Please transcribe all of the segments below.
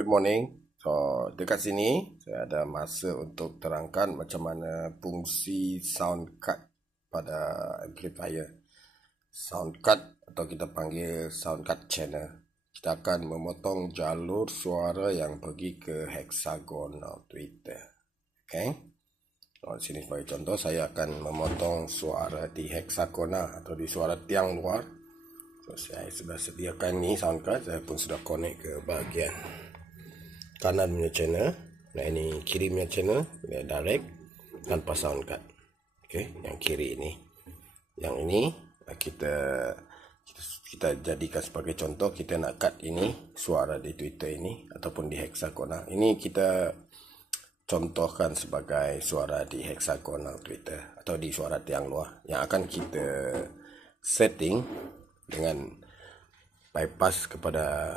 good morning. So, dekat sini saya ada masa untuk terangkan macam mana fungsi sound card pada amplifier. Sound card atau kita panggil sound card channel. Kita akan memotong jalur suara yang pergi ke hexagonal tweeter. Okay? So, di sini sebagai contoh saya akan memotong suara di hexagonal atau di suara tiang luar. So, saya sudah sediakan ni sound card, saya pun sudah connect ke bahagian kanan punya channel. Nah, ini kiri punya channel, dia direct tanpa sound card. Okay, yang kiri ini. Yang ini kita jadikan sebagai contoh. Kita nak cut ini suara di Twitter ini ataupun di hexagonal. Ini kita contohkan sebagai suara di hexagonal Twitter atau di suara tiang luar yang akan kita setting dengan bypass kepada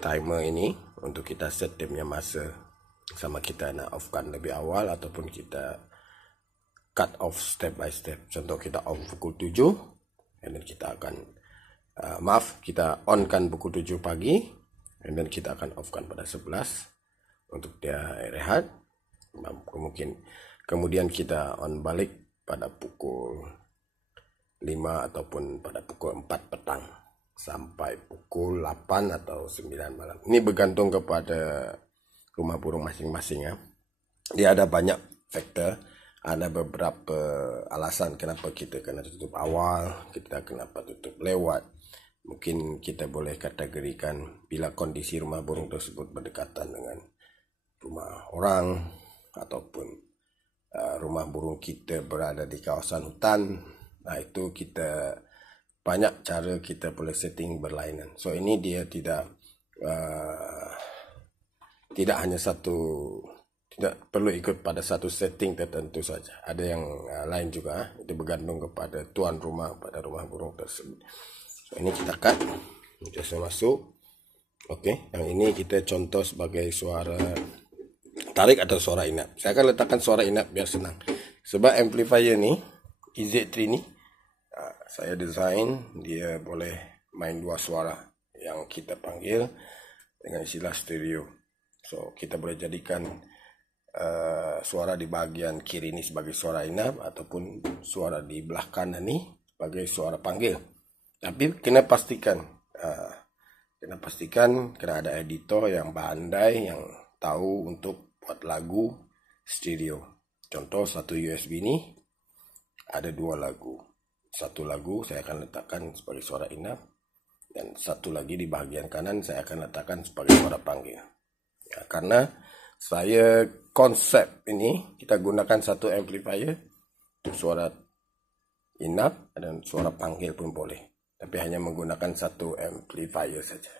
timer ini untuk kita set dia punya masa, sama kita nak offkan lebih awal ataupun kita cut off step by step. Contoh kita off pukul 7 and then kita akan kita onkan pukul 7 pagi and then kita akan offkan pada 11 untuk dia rehat. Kemudian kita on balik pada pukul 5 ataupun pada pukul 4 petang sampai pukul 8 atau 9 malam. Ini bergantung kepada rumah burung masing-masing ya. Dia ada banyak faktor, ada beberapa alasan kenapa kita kena tutup awal, kita kenapa tutup lewat. Mungkin kita boleh kategorikan bila kondisi rumah burung tersebut berdekatan dengan rumah orang ataupun rumah burung kita berada di kawasan hutan. Nah, itu kita banyak cara kita boleh setting berlainan. So ini dia tidak hanya satu, tidak perlu ikut pada satu setting tertentu saja. Ada yang lain juga. Itu bergantung kepada tuan rumah pada rumah burung tersebut. So ini kita cut, kita sudah masuk. Okey, yang ini kita contoh sebagai suara tarik atau suara inap. Saya akan letakkan suara inap biar senang. Sebab amplifier ni EZ3 ni saya design dia boleh main dua suara yang kita panggil dengan istilah stereo. So kita boleh jadikan suara di bahagian kiri ni sebagai suara inap ataupun suara di belah kanan ni sebagai suara panggil. Tapi kena pastikan kena ada editor yang pandai, yang tahu untuk buat lagu stereo. Contoh satu USB ni ada dua lagu. Satu lagu saya akan letakkan sebagai suara inap dan satu lagi di bahagian kanan saya akan letakkan sebagai suara panggil. Ya, karena saya konsep ini kita gunakan satu amplifier untuk suara inap dan suara panggil pun boleh. Tapi hanya menggunakan satu amplifier saja.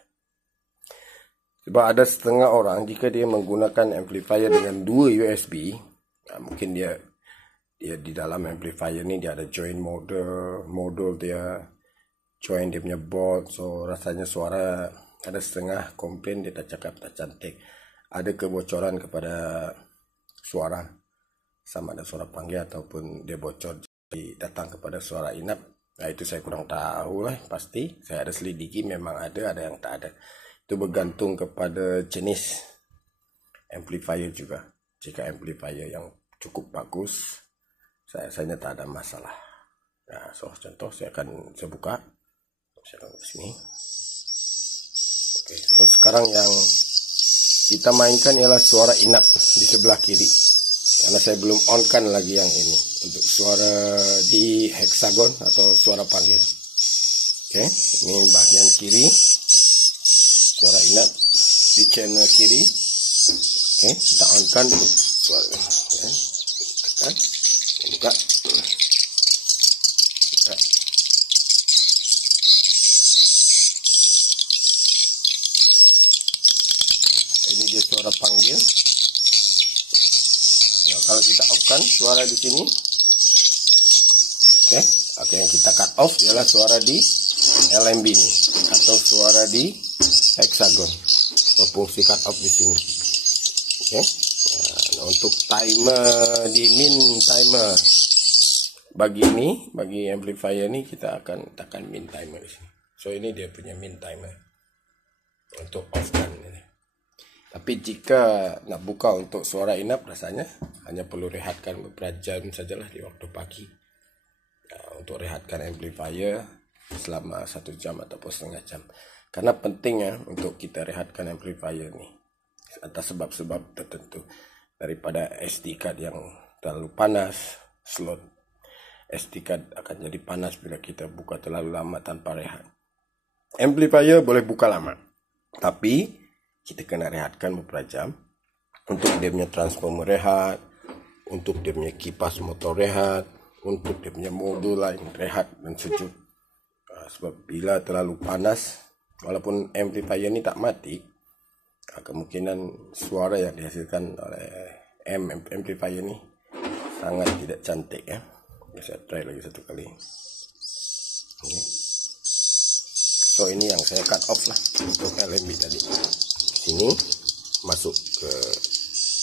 Sebab ada setengah orang jika dia menggunakan amplifier dengan dua USB, mungkin dia di dalam amplifier ni dia ada join modul dia, join dia punya board. So rasanya suara ada setengah komplain, dia tak cakap tak cantik, ada kebocoran kepada suara, sama ada suara panggil ataupun dia bocor jadi datang kepada suara inap. Nah, itu saya kurang tahu lah pasti. Saya ada selidiki, memang ada yang tak ada. Itu bergantung kepada jenis amplifier juga. Jika amplifier yang cukup bagus, saya tak ada masalah. Nah, so contoh saya buka. Saya akan ke sini. Oke, so sekarang yang kita mainkan ialah suara inap di sebelah kiri. Karena saya belum on-kan lagi yang ini untuk suara di hexagon atau suara panggil. Oke, ini bagian kiri. Suara inap di channel kiri. Oke, kita on-kan untuk suara ini. Ya, tekan. Buka. Ini dia suara panggil. Nah, kalau kita off-kan suara di sini. Oke, yang kita cut off ialah suara di LMB ini atau suara di hexagon. So, fungsi cut off di sini. Oke. Nah, untuk timer di min timer bagi amplifier ini kita akan tekan min timer di sini. So ini dia punya min timer. untuk off-kan ini. Tapi jika nak buka untuk suara inap, rasanya hanya perlu rehatkan beberapa jam sajalah di waktu pagi. Untuk rehatkan amplifier selama 1 jam ataupun setengah jam. Karena pentingnya untuk kita rehatkan amplifier ni atas sebab-sebab tertentu. Daripada SD card yang terlalu panas, slot SD card akan jadi panas bila kita buka terlalu lama tanpa rehat. Amplifier boleh buka lama, tapi kita kena rehatkan beberapa jam untuk dia punya transformer rehat, untuk dia punya kipas motor rehat, untuk dia punya modul lain rehat dan sejuk. Sebab bila terlalu panas, walaupun amplifier ni tak mati, kemungkinan suara yang dihasilkan oleh amplifier ni sangat tidak cantik ya. Saya try lagi satu kali. Okay. So ini yang saya cut off lah untuk LMB tadi. Sini masuk ke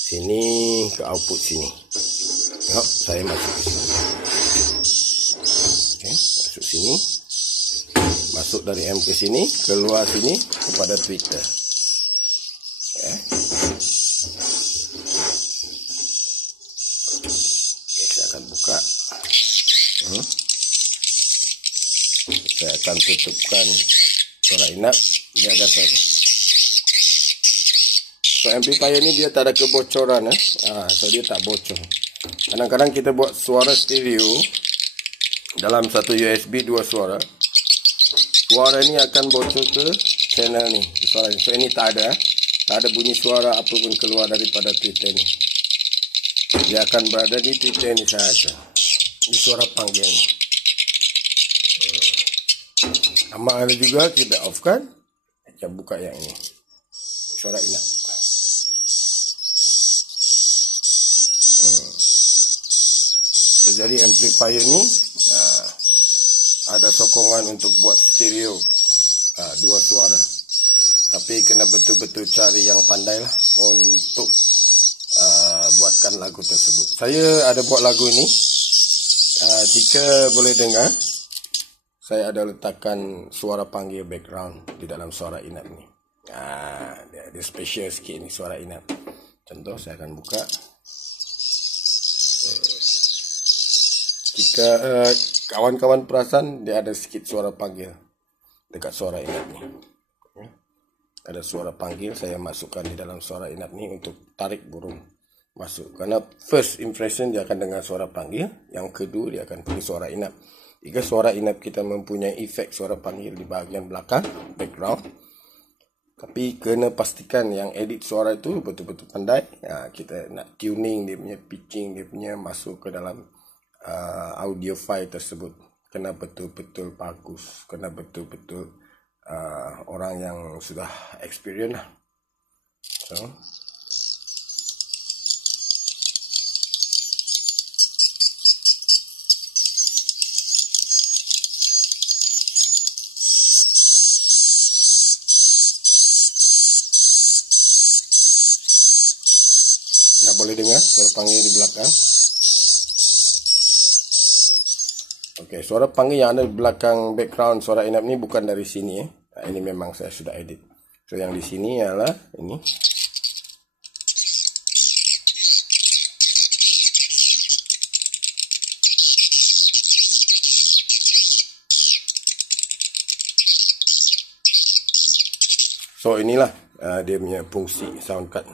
sini, ke output sini. Tengok, saya masuk ke sini. Okay, masuk sini. Masuk dari M ke sini, keluar sini kepada Twitter. Okay. Okay, saya akan buka. Saya akan tutupkan suara inap. Dia akan saya. So amplifier ni dia tak ada kebocoran so dia tak bocor. Kadang-kadang kita buat suara stereo dalam satu USB 2 suara. Suara ni akan bocor ke channel ni. Suara ni. So ini tak ada bunyi suara apa pun keluar daripada Twitter ni. Dia akan berada di Twitter ni sahaja. Di suara panggil ni. Amak ada juga kita off kan. Kita buka yang ini. Suara inap. Jadi amplifier ni ada sokongan untuk buat stereo 2 suara. Tapi kena betul-betul cari yang pandai lah untuk buatkan lagu tersebut. Saya ada buat lagu ni. Jika boleh dengar, saya ada letakkan suara panggil background di dalam suara inap ni. Dia special sikit ni suara inap. Contoh saya akan buka. Jika kawan-kawan perasan, dia ada sikit suara panggil dekat suara inap ni. Ada suara panggil, saya masukkan di dalam suara inap ni untuk tarik burung masuk. Karena first impression dia akan dengar suara panggil, yang kedua dia akan pilih suara inap. Jika suara inap kita mempunyai efek suara panggil di bahagian belakang, background, tapi kena pastikan yang edit suara itu betul-betul pandai. Kita nak tuning dia punya pitching, dia punya masuk ke dalam audio file tersebut. Kena betul-betul bagus, kena betul-betul orang yang sudah experience lah. So nak boleh dengar suara panggil di belakang. Okey, suara panggil yang ada di belakang background suara inap ni bukan dari sini ini memang saya sudah edit. So yang di sini ialah ini. So inilah dia punya fungsi sound cut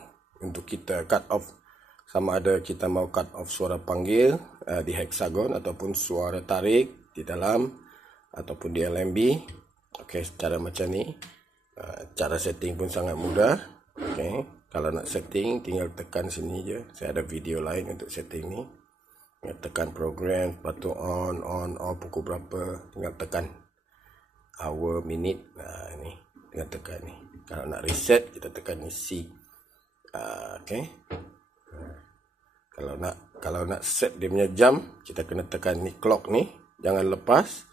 untuk kita cut off. Sama ada kita mau cut off suara panggil di hexagon ataupun suara tarik di dalam ataupun di LMB. Okey, cara macam ni. Cara setting pun sangat mudah. Okey, kalau nak setting tinggal tekan sini je. Saya ada video lain untuk setting ni. Tekan program, lepas tu on, off, pukul berapa, tinggal tekan hour, minute. Ni tinggal tekan ni. Kalau nak reset kita tekan ni C. Okey. Kalau nak set dia punya jam, kita kena tekan ni clock ni, jangan lepas.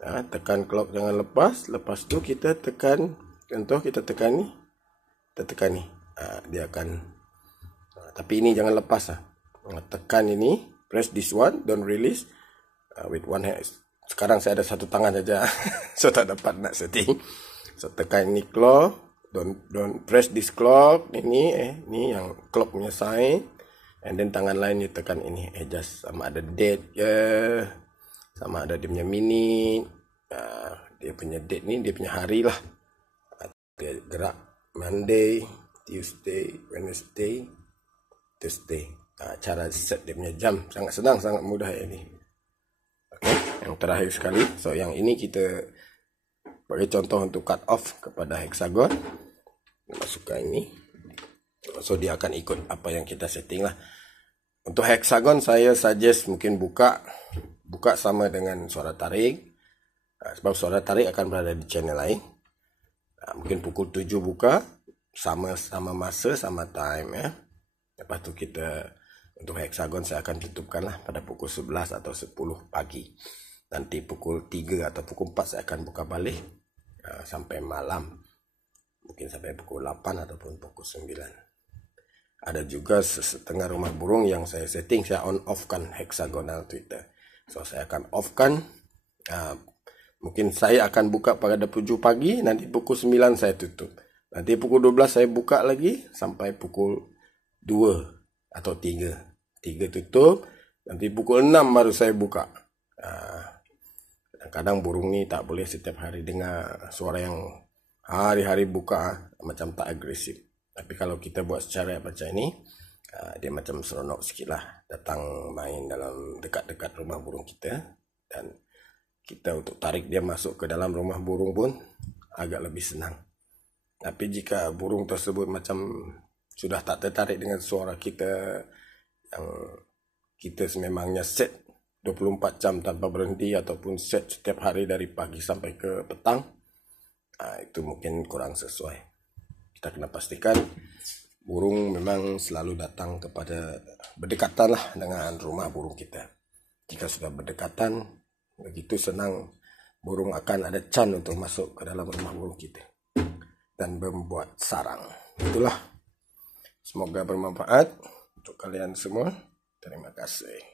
Tekan clock jangan lepas. Lepas tu kita tekan, contoh kita tekan ni, dia akan. Tapi ini jangan lepas tekan ini, press this one, don't release. With one hand. Sekarang saya ada satu tangan saja, so tak dapat nak setting. So tekan ni clock, don't press this clock. Ini yang clock punya sign. And then tangan lain you tekan ini, adjust sama ada date ya, sama ada dia punya minute. Dia punya date ni, dia punya hari lah. Dia gerak Monday, Tuesday, Wednesday, Thursday. Cara set dia punya jam sangat senang, sangat mudah ini. Okay. Yang terakhir sekali, so yang ini kita bagi contoh untuk cut off kepada hexagon. Masukkan ini, so dia akan ikut apa yang kita setting lah. Untuk hexagon saya suggest mungkin buka sama dengan suara tarik, sebab suara tarik akan berada di channel lain. Mungkin pukul 7 buka, sama masa, sama time ya. Lepas tu kita untuk hexagon saya akan tutupkan lah pada pukul 11 atau 10 pagi. Nanti pukul 3 atau pukul 4 saya akan buka balik sampai malam. Mungkin sampai pukul 8 ataupun pukul 9. Ada juga setengah rumah burung yang saya setting, saya on off kan hexagonal Twitter. So saya akan off kan. Mungkin saya akan buka pada 7 pagi, nanti pukul 9 saya tutup. Nanti pukul 12 saya buka lagi sampai pukul 2 atau 3. 3 tutup, nanti pukul 6 baru saya buka. Kadang burung ni tak boleh setiap hari dengar suara yang hari-hari buka, macam tak agresif. Tapi kalau kita buat secara macam ini, dia macam seronok sikit lah. Datang main dalam dekat-dekat rumah burung kita. Dan kita untuk tarik dia masuk ke dalam rumah burung pun agak lebih senang. Tapi jika burung tersebut macam sudah tak tertarik dengan suara kita, yang kita sememangnya set 24 jam tanpa berhenti, ataupun set setiap hari dari pagi sampai ke petang, itu mungkin kurang sesuai. Kita kena pastikan burung memang selalu datang kepada berdekatan lah dengan rumah burung kita. Jika sudah berdekatan, begitu senang burung akan ada chance untuk masuk ke dalam rumah burung kita dan membuat sarang. Itulah. Semoga bermanfaat untuk kalian semua. Terima kasih.